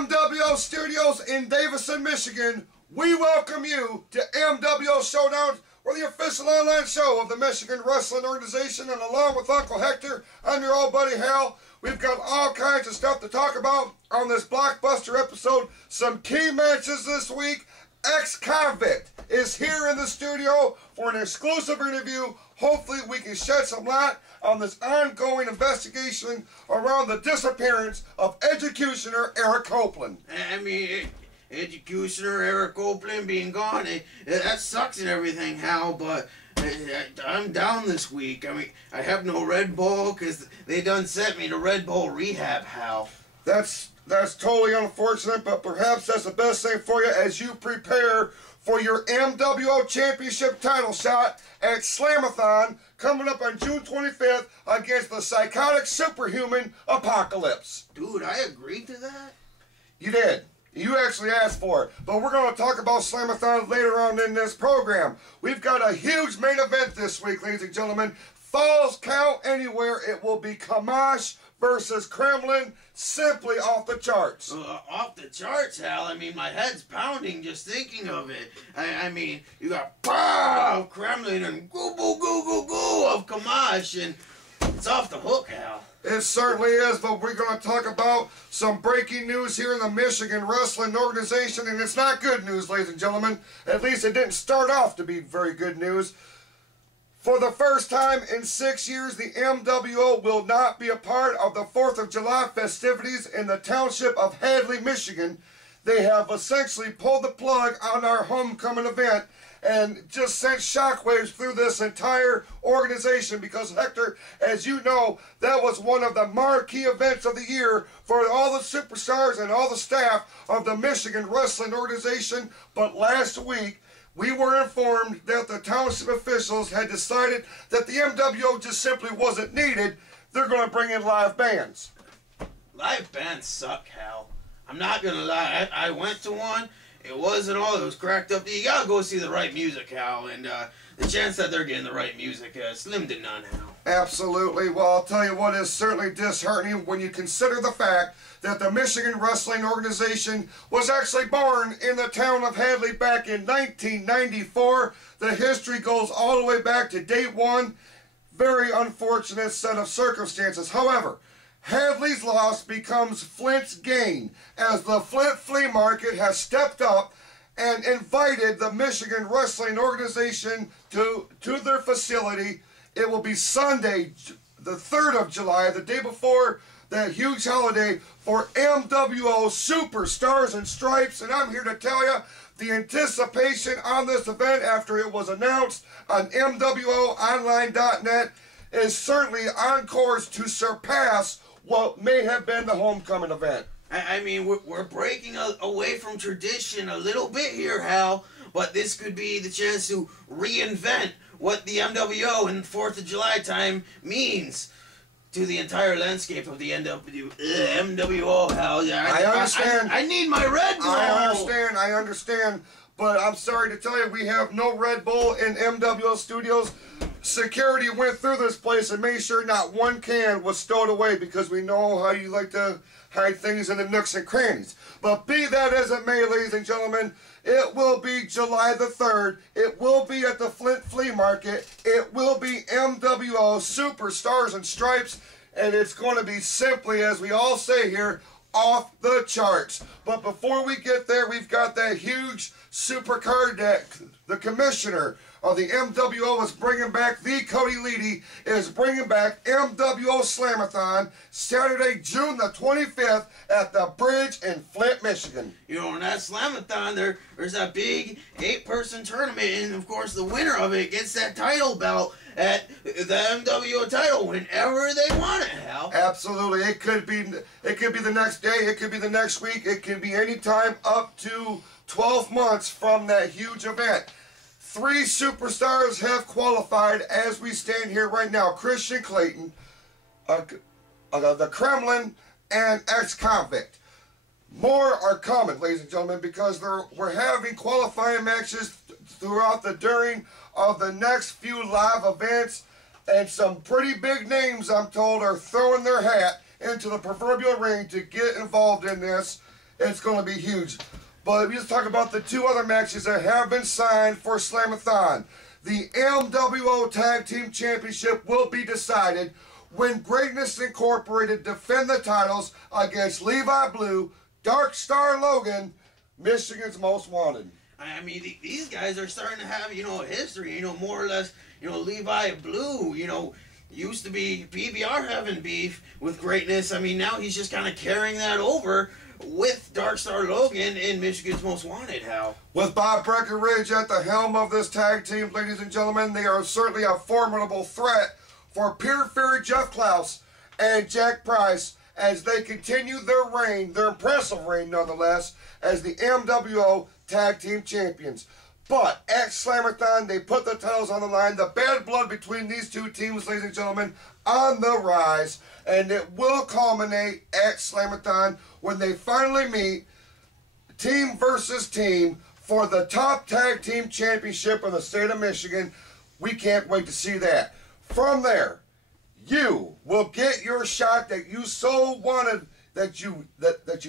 MWO Studios in Davison, Michigan, we welcome you to MWO Showdown. We're the official online show of the Michigan Wrestling Organization, and along with Uncle Hector, I'm your old buddy Hal. We've got all kinds of stuff to talk about on this blockbuster episode. Some key matches this week. X-Convict is here in the studio for an exclusive interview. Hopefully we can shed some light on this ongoing investigation around the disappearance of executioner Eric Copeland. I mean, executioner Eric Copeland being gone, that sucks and everything, Hal, but I'm down this week. I mean, I have no Red Bull because they done sent me to Red Bull rehab, Hal. That's totally unfortunate, but perhaps that's the best thing for you as you prepare for your MWO Championship title shot at Slamathon coming up on June 25th against the psychotic superhuman Apocalypse. Dude, I agreed to that? You did. You actually asked for it. But we're going to talk about Slamathon later on in this program. We've got a huge main event this week, ladies and gentlemen. Falls count anywhere. It will be Kamash versus Kremlin, simply off the charts. Off the charts, Hal? I mean, my head's pounding just thinking of it. I mean, you got pow Kremlin and goo goo goo goo goo of Kamash, and it's off the hook, Hal. It certainly is, but we're going to talk about some breaking news here in the Michigan Wrestling Organization, and it's not good news, ladies and gentlemen. At least it didn't start off to be very good news. For the first time in 6 years, the MWO will not be a part of the 4th of July festivities in the township of Hadley, Michigan. They have essentially pulled the plug on our homecoming event and just sent shockwaves through this entire organization because, Hector, as you know, that was one of the marquee events of the year for all the superstars and all the staff of the Michigan Wrestling Organization. But last week, we were informed that the township officials had decided that the MWO just simply wasn't needed. They're going to bring in live bands. Live bands suck, Hal. I'm not going to lie. I went to one. It wasn't all. It was cracked up. You got to go see the right music, Hal. And the chance that they're getting the right music, slim to none, Hal. Absolutely. Well, I'll tell you what is certainly disheartening when you consider the fact that the Michigan Wrestling Organization was actually born in the town of Hadley back in 1994. The history goes all the way back to date one. Very unfortunate set of circumstances. However, Hadley's loss becomes Flint's gain as the Flint Flea Market has stepped up and invited the Michigan Wrestling Organization to their facility. It will be Sunday, the 3rd of July, the day before that huge holiday for MWO Superstars and Stripes. And I'm here to tell you, the anticipation on this event after it was announced on MWOonline.net is certainly on course to surpass what may have been the homecoming event. I mean, we're breaking away from tradition a little bit here, Hal, but this could be the chance to reinvent what the MWO in 4th of July time means to the entire landscape of the MWO, Hal. I understand. I need my Red Bull. I understand, but I'm sorry to tell you, we have no Red Bull in MWO Studios. Security went through this place and made sure not one can was stowed away because we know how you like to hide things in the nooks and crannies. But be that as it may, ladies and gentlemen, it will be July the 3rd. It will be at the Flint Flea Market. It will be MWO Superstars and Stripes. And it's going to be simply, as we all say here, off the charts. But before we get there, we've got that huge supercard that the commissioner of the MWO is bringing back. The Cody Leedy is bringing back MWO Slamathon Saturday, June the 25th at the Bridge in Flint, Michigan. You know, in that Slamathon, there's that big 8-person tournament, and of course the winner of it gets that title belt at the MWO title whenever they want it, Hal. Absolutely. It could be the next day, it could be the next week, it can be any time up to 12 months from that huge event. 3 superstars have qualified as we stand here right now. Christian Clayton, the Kremlin, and X-Convict. More are coming, ladies and gentlemen, because we're having qualifying matches throughout the during of the next few live events, and some pretty big names, I'm told, are throwing their hat into the proverbial ring to get involved in this. It's going to be huge. But we just talk about the two other matches that have been signed for Slamathon. The MWO Tag Team Championship will be decided when Greatness Incorporated defend the titles against Levi Blue, Dark Star Logan, Michigan's Most Wanted. I mean, these guys are starting to have, you know, a history, you know, more or less, you know, Levi Blue, you know, used to be PBR having beef with Greatness. I mean, now he's just kind of carrying that over with Dark Star Logan and Michigan's Most Wanted, Hal. With Bob Breckenridge at the helm of this tag team, ladies and gentlemen, they are certainly a formidable threat for Peter Fury, Jeff Klaus, and Jack Price as they continue their reign, their impressive reign nonetheless, as the MWO Tag Team Champions. But at Slamathon, they put the titles on the line. The bad blood between these two teams, ladies and gentlemen, on the rise. And it will culminate at Slamathon when they finally meet team versus team for the top tag team championship in the state of Michigan. We can't wait to see that. From there, you will get your shot that you so wanted, that you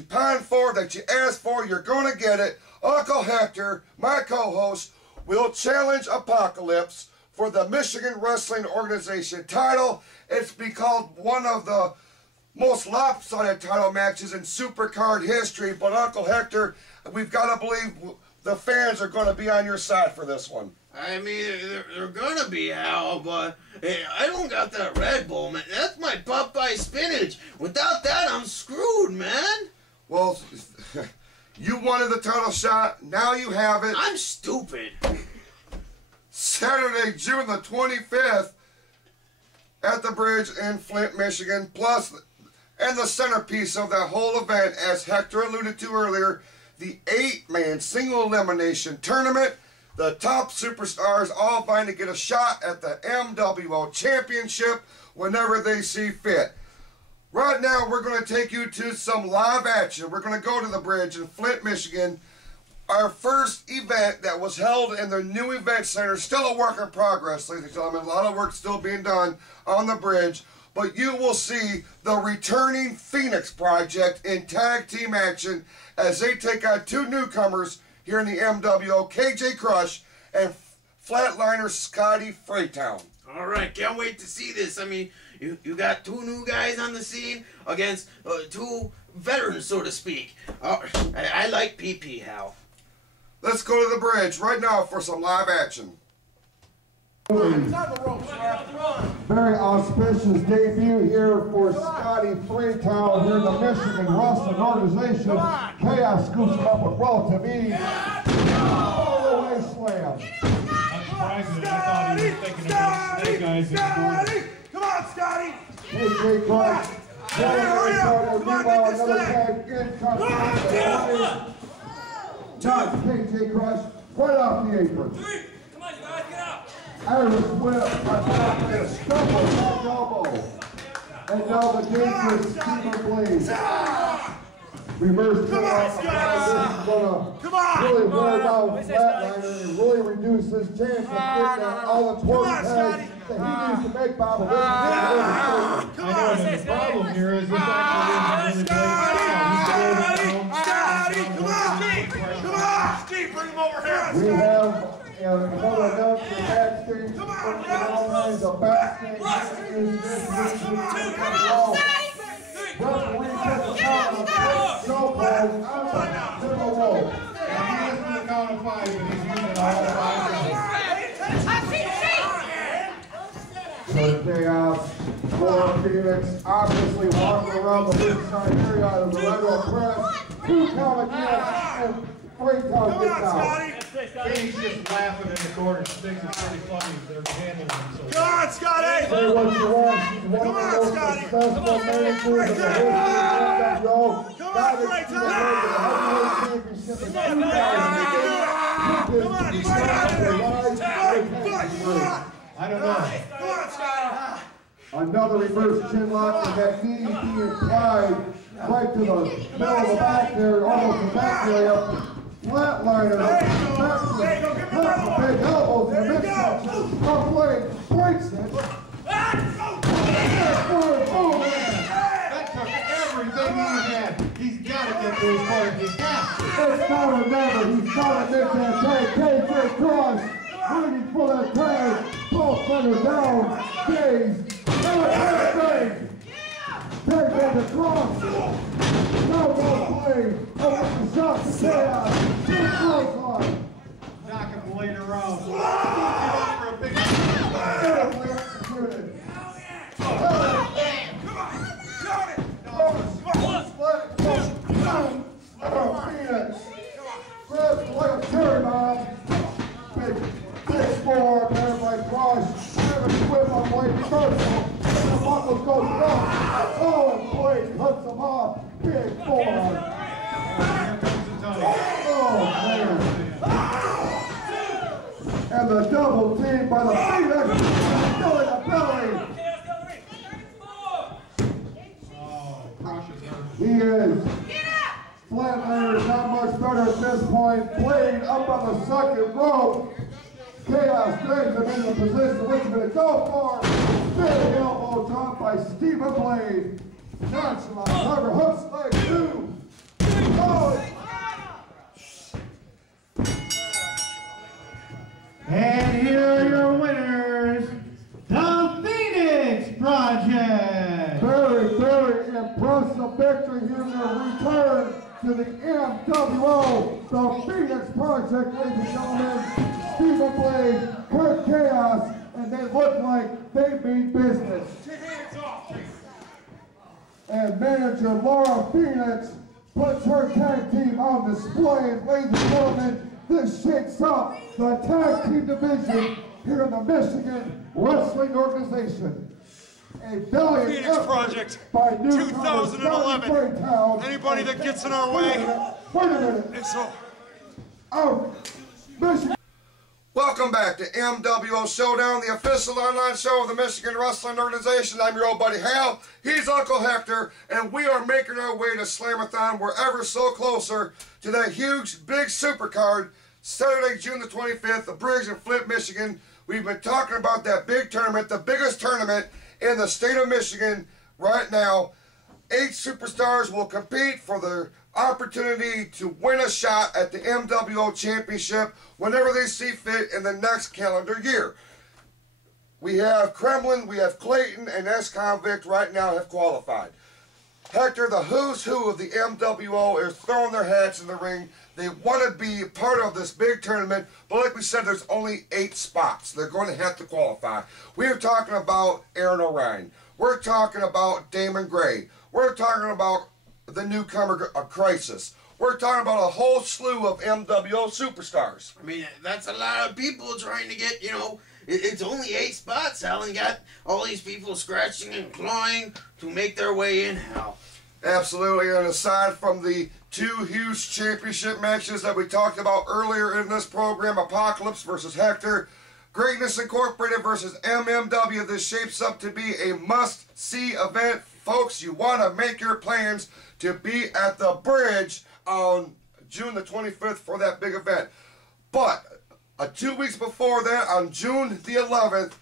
pined for, that you asked for. You're going to get it. Uncle Hector, my co-host, will challenge Apocalypse for the Michigan Wrestling Organization title. It's become one of the most lopsided title matches in Supercard history. But Uncle Hector, we've got to believe the fans are going to be on your side for this one. I mean, they're gonna be, Hal, but hey, I don't got that Red Bull, man. That's my Popeye spinach. Without that, I'm screwed, man. Well, you wanted the title shot. Now you have it. I'm stupid. Saturday, June the 25th, at the Bridge in Flint, Michigan. Plus, and the centerpiece of that whole event, as Hector alluded to earlier, the 8-man single elimination tournament. The top superstars all vying to get a shot at the MWO Championship whenever they see fit. Right now, we're going to take you to some live action. We're going to go to the Bridge in Flint, Michigan. Our first event that was held in the new event center, still a work in progress, ladies and gentlemen. A lot of work still being done on the Bridge. But you will see the returning Phoenix Project in tag team action as they take on two newcomers here in the MWO, KJ Crush and Flatliner Scotty Freytown. All right, can't wait to see this. I mean, you got two new guys on the scene against two veterans, so to speak. I like PP, Hal. Let's go to the Bridge right now for some live action. Very auspicious debut here for Scotty Freytown here in the Michigan Wrestling Organization. Chaos scoops him up with relative ease. All the way slam. I'm surprised that I thought he was thinking about snake eyes. Scotty! Come on, Scotty! KJ Crush. Come on, make this tag. Touch KJ Crush right off the apron. Come on, you guys, get out! Irish whip, a stumble back elbow. And now the dangerous Steele blade. Reverse Come on, Scott! This is going to really wear down Flatliner and really reduce his chance of getting all the important tags that he needs to make Bob a win. I know that the problem here is this actually isn't really Scotty! Come on! Come on! Steve, bring him over here! We have another announcer backstage. Come on, the backstage referee gets a count of 6 shoulders out to the rope. He isn't the count of 5, but he's using all 5. So chaos for Phoenix, obviously walking around the ringside area of the Red Press. 2 count again, and Freytown gets out. He's just laughing in the corner. She thinks it's pretty funny. They're handling him so Come on, Scotty! Say what you want. She's one of the most successful managers in the history of MWO. Come on, Freytown! I don't know. Come on, Scotty! Another reverse chin lock and that knee being applied right to the middle of the back there, almost the back area. Flatliner, big elbows in the midsection, up leg, breaks it. That took everything he had. He's got to get to his part of this Now remember, he's trying to make that tag. KJ Cross, waiting for that tag. Paul Fender down. Days. Now tag. Tag back across. Now go play. Open the shot to chaos. Big clothesline. Knock him later on. For a big Phoenix. Grabs the like a cherry bomb. Big spore there by Cross. Never quit on Blade reversal. And the buckles goes down. Oh, and Blade cuts him off. Big forearm. Oh, man. And the double team by the Phoenix. Belly to belly. He is. Flatlander not much better at this point. Blade up on the second rope. Chaos drags him into the position which he's going to go for. Big elbow drop by Steven Blade. Nonchalant cover hooks leg two. Oh. And here are your winners, the Phoenix Project. Very, very impressive victory here in their return to the MWO, the Phoenix Project, ladies and gentlemen. Steven Blade, Kurt Chaos, and they look like they mean business. And manager Laura Phoenix puts her tag team on display. And ladies and gentlemen, this shakes up the tag team division here in the Michigan Wrestling Organization. A valiant Phoenix effort Project, by newcomer 2011. Johnny Anybody that gets in our way, Wait a minute. it's all. Out. Michigan. Welcome back to MWO Showdown, the official online show of the Michigan Wrestling Organization. I'm your old buddy Hal. He's Uncle Hector, and we are making our way to Slamathon. We're ever so closer to that huge, big supercard, Saturday, June the 25th, the Bridge in Flint, Michigan. We've been talking about that big tournament, the biggest tournament in the state of Michigan right now. 8 superstars will compete for the opportunity to win a shot at the MWO Championship whenever they see fit in the next calendar year. We have Kremlin, we have Clayton, and X-Convict right now have qualified. Hector, the who's who of the MWO, is throwing their hats in the ring. They want to be part of this big tournament, but like we said, there's only 8 spots. They're going to have to qualify. We're talking about Aaron O'Ryan. We're talking about Damon Gray. We're talking about the newcomer Crisis. We're talking about a whole slew of MWO superstars. I mean, that's a lot of people trying to get, you know, it's only 8 spots, Hal, and got all these people scratching and clawing to make their way in, Hal. Absolutely, and aside from the 2 huge championship matches that we talked about earlier in this program, Apocalypse versus Hector, Greatness Incorporated versus MMW, this shapes up to be a must-see event. Folks, you want to make your plans to be at the Bridge on June the 25th for that big event. But 2 weeks before that, on June the 11th,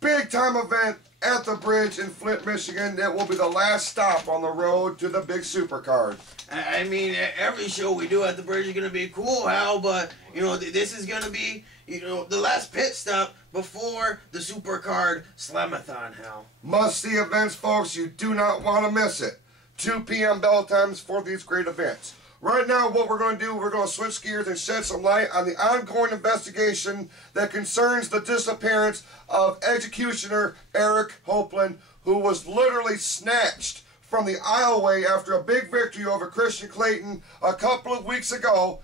big-time event at the Bridge in Flint, Michigan. That will be the last stop on the road to the big supercard. I mean, every show we do at the Bridge is going to be cool, Hal, but, you know, this is going to be, you know, the last pit stop before the supercard Slamathon, Hal. Must-see events, folks. You do not want to miss it. 2 p.m. bell times for these great events. Right now, what we're going to do, we're going to switch gears and shed some light on the ongoing investigation that concerns the disappearance of executioner Eric Hopeland, who was literally snatched from the aisleway after a big victory over Christian Clayton a couple of weeks ago.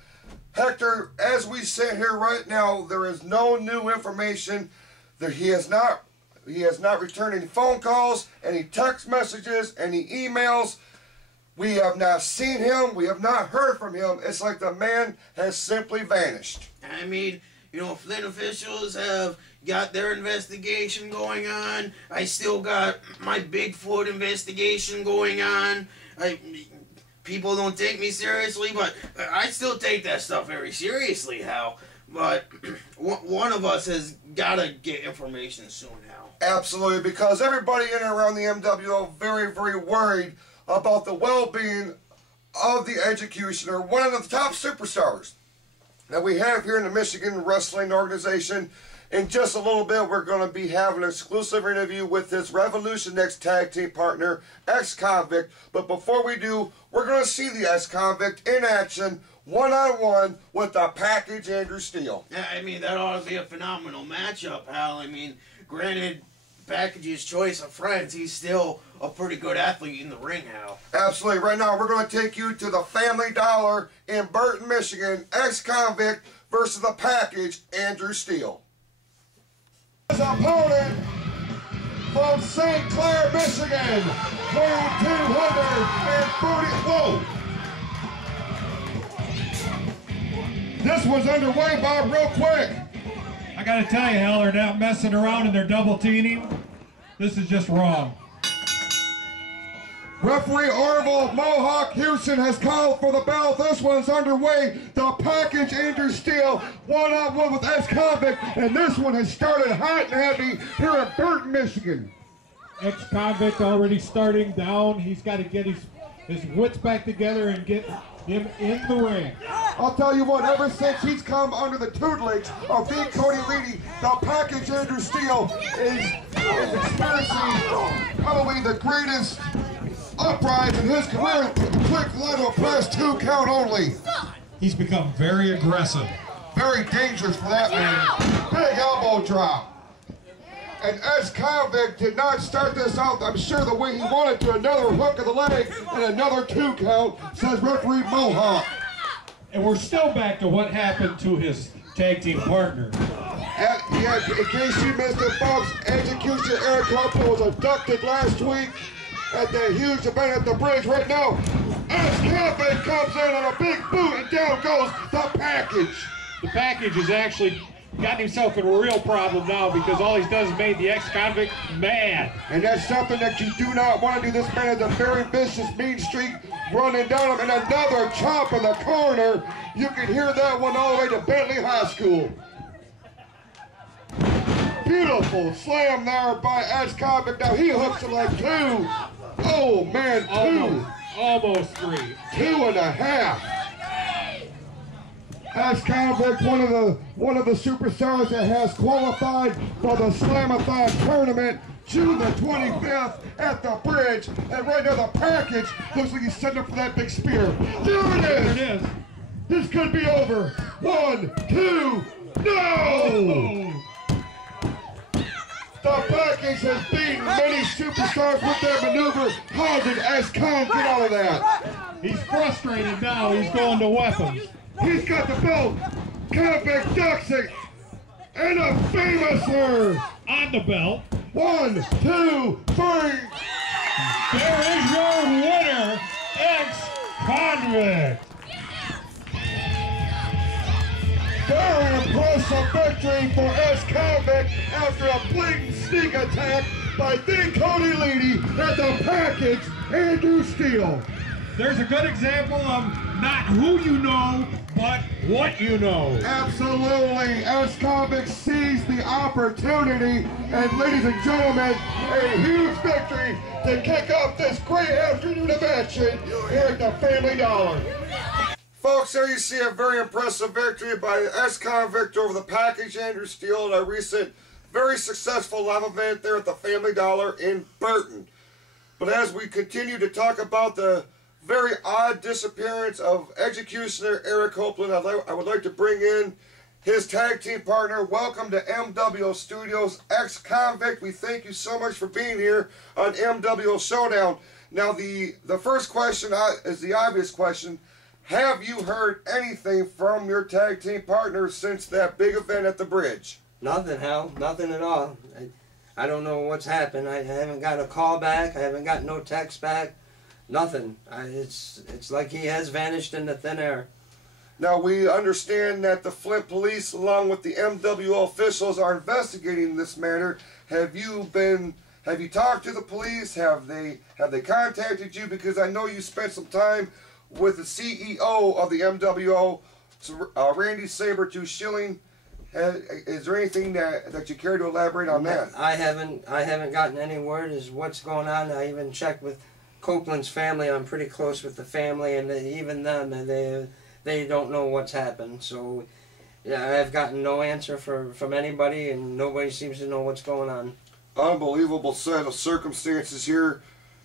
Hector, as we sit here right now, there is no new information. He has not returned any phone calls, any text messages, any emails. We have not seen him. We have not heard from him. It's like the man has simply vanished. I mean, you know, Flint officials have got their investigation going on. I still got my Bigfoot investigation going on. People don't take me seriously, but I still take that stuff very seriously, Hal. But one of us has got to get information soon, Hal. Absolutely, because everybody in and around the MWO very, very worried about the well-being of the Executioner, one of the top superstars that we have here in the Michigan Wrestling Organization. In just a little bit, we're going to be having an exclusive interview with his Revolution Next tag team partner, X-Convict. But before we do, we're going to see the X-Convict in action, one-on-one with the Package Andrew Steele. Yeah, I mean, that ought to be a phenomenal matchup, Hal. I mean, granted, Package's choice of friends, he's still a pretty good athlete in the ring, Hal. Absolutely. Right now, we're going to take you to the Family Dollar in Burton, Michigan. X-Convict versus the Package, Andrew Steele. His opponent from St. Clair, Michigan, weighing 240. Whoa! This was underway, Bob, real quick. I gotta tell you, Hal, they're not messing around and they're double teaming. This is just wrong. Referee Orville Mohawk Houston has called for the bell. This one's underway. The Package Andrew Steele, one-on-one with X-Convict, and this one has started hot and heavy here in Burton, Michigan. X-Convict already starting down. He's got to get his wits back together and get him in the ring. I'll tell you what, ever since he's come under the tutelage of the Cody Leedy, the Package Andrew Steele is experiencing probably the greatest uprise in his career. Quick lateral press, 2 count only. He's become very aggressive. Very dangerous for that man. Big elbow drop. And X-Convict did not start this out, I'm sure, the way he wanted to. Another hook of the leg and another 2 count, says referee Mohawk. And we're still back to what happened to his tag team partner. In case you missed it, folks, Executioner Eric Copeland was abducted last week at the huge event at the bridge. Right now, X-Convict comes in on a big boot and down goes the Package. The Package has actually gotten himself in a real problem now because all he's done is made the X-Convict mad. And that's something that you do not want to do. This man has a very vicious, mean streak running down him. And another chop in the corner. You can hear that one all the way to Bentley High School. Beautiful slam there by X-Convict. Now he hooks it like 2. Oh man, 2. Almost 3. 2.5. X-Convict, one of the superstars that has qualified for the Slamathon tournament, June the 25th at the bridge. And right now the Package looks like he's setting up for that big spear. There it is. This could be over. 1, 2, no! The Package has beaten many superstars with that maneuver. How did X-Con get out of that? He's frustrated now. He's going to weapons. He's got the belt. Convict ducks it. And a famouser. On the belt. 1, 2, 3. There is your winner, X-Convict. Very impressive victory for X-Convict after a blatant sneak attack by the Cody Leedy at the Package Andrew Steele. There's a good example of not who you know, but what you know. Absolutely. X-Convict seized the opportunity, and ladies and gentlemen, a huge victory to kick off this great afternoon of action here at the Family Dollar. Folks, there you see a very impressive victory by X-Convict over the Package Andrew Steele at a recent, very successful live event there at the Family Dollar in Burton. But as we continue to talk about the very odd disappearance of Executioner Eric Copeland, I would like to bring in his tag team partner. Welcome to MWO Studios, X-Convict. We thank you so much for being here on MWO Showdown. Now, the first question is the obvious question. Have you heard anything from your tag team partner since that big event at the bridge? Nothing, Hal. Nothing at all. I don't know what's happened. I haven't got a call back. I haven't got no text back. Nothing. It's like he has vanished into thin air. Now, we understand that the Flint police, along with the MWO officials, are investigating this matter. Have you talked to the police? Have they contacted you? Because I know you spent some time with the CEO of the MWO, Randy Sabertooth Schilling. Is there anything that you care to elaborate on that? I haven't gotten any word as what's going on. I even checked with Copeland's family, I'm pretty close with the family, and even them, they don't know what's happened. So yeah, I've gotten no answer from anybody, and nobody seems to know what's going on. Unbelievable set of circumstances here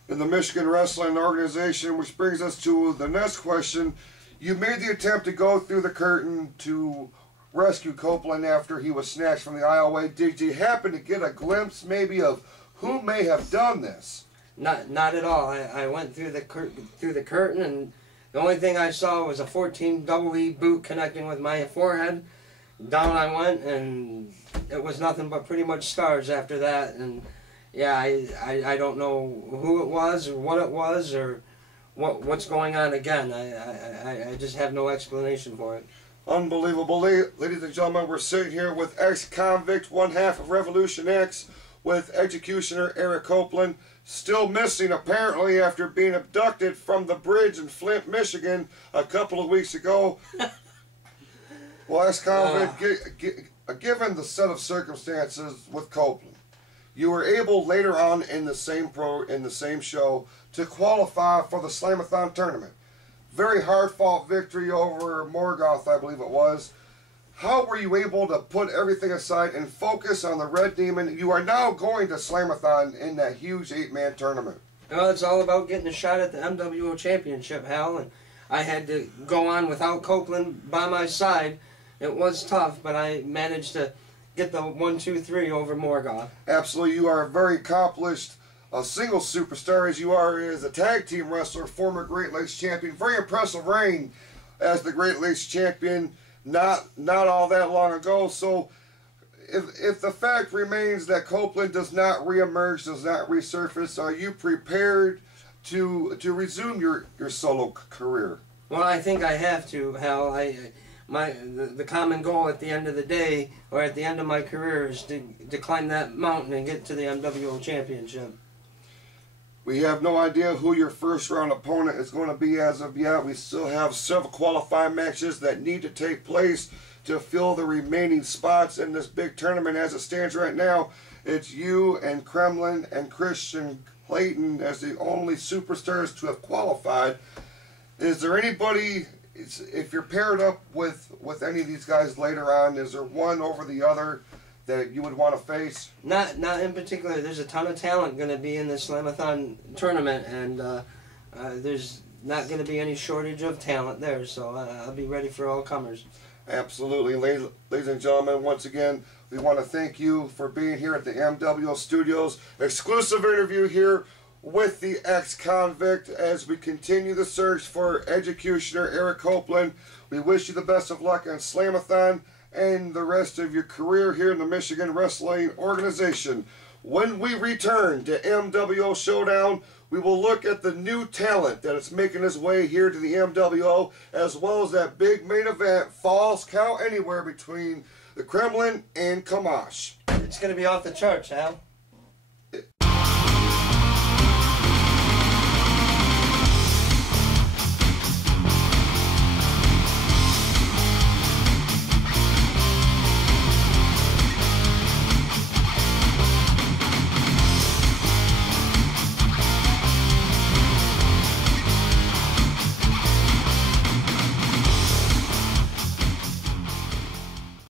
in the Michigan Wrestling Organization, which brings us to the next question. You made the attempt to go through the curtain to rescue Copeland after he was snatched from the aisleway. Did you happen to get a glimpse maybe of who may have done this? Not at all. I went through the curtain, and the only thing I saw was a 14 double E boot connecting with my forehead. Down I went, and it was nothing but pretty much scars after that. And yeah, I don't know who it was or what it was or what's going on again. I just have no explanation for it. Unbelievable. Ladies and gentlemen, we're sitting here with X-Convict, one half of Revolution X, with Executioner Eric Copeland, still missing apparently after being abducted from the bridge in Flint, Michigan a couple of weeks ago. Well, X-Convict, given the set of circumstances with Copeland, you were able later on in the same show to qualify for the Slamathon tournament. Very hard-fought victory over Morgoth, I believe it was. How were you able to put everything aside and focus on the Red Demon? You are now going to Slamathon in that huge 8-man tournament. Well, it's all about getting a shot at the MWO Championship, Hal, and I had to go on without Copeland by my side. It was tough, but I managed to get the 1-2-3 over Morgoth. Absolutely. You are a very accomplished single superstar, as you are as a tag team wrestler, former Great Lakes champion. Very impressive reign as the Great Lakes champion not all that long ago. So if the fact remains that Copeland does not reemerge, does not resurface, are you prepared to resume your solo career? Well, I think I have to, Hal. The common goal at the end of the day, or at the end of my career, is to climb that mountain and get to the MWO Championship. We have no idea who your first round opponent is going to be as of yet. We still have several qualifying matches that need to take place to fill the remaining spots in this big tournament. As it stands right now, it's you and Kremlin and Christian Clayton as the only superstars to have qualified. Is there anybody, if you're paired up with any of these guys later on, is there one over the other that you would want to face? Not in particular. There's a ton of talent going to be in this Slamathon tournament, and there's not going to be any shortage of talent there, so I'll be ready for all comers. Absolutely. Ladies and gentlemen, once again, we want to thank you for being here at the MWO Studios. Exclusive interview here with the X-Convict as we continue the search for Executioner Eric Copeland. We wish you the best of luck on Slamathon and the rest of your career here in the Michigan Wrestling Organization. When we return to MWO Showdown, we will look at the new talent that is making its way here to the MWO, as well as that big main event, Falls Count Anywhere, between the Kremlin and Kamash. It's going to be off the charts, Hal.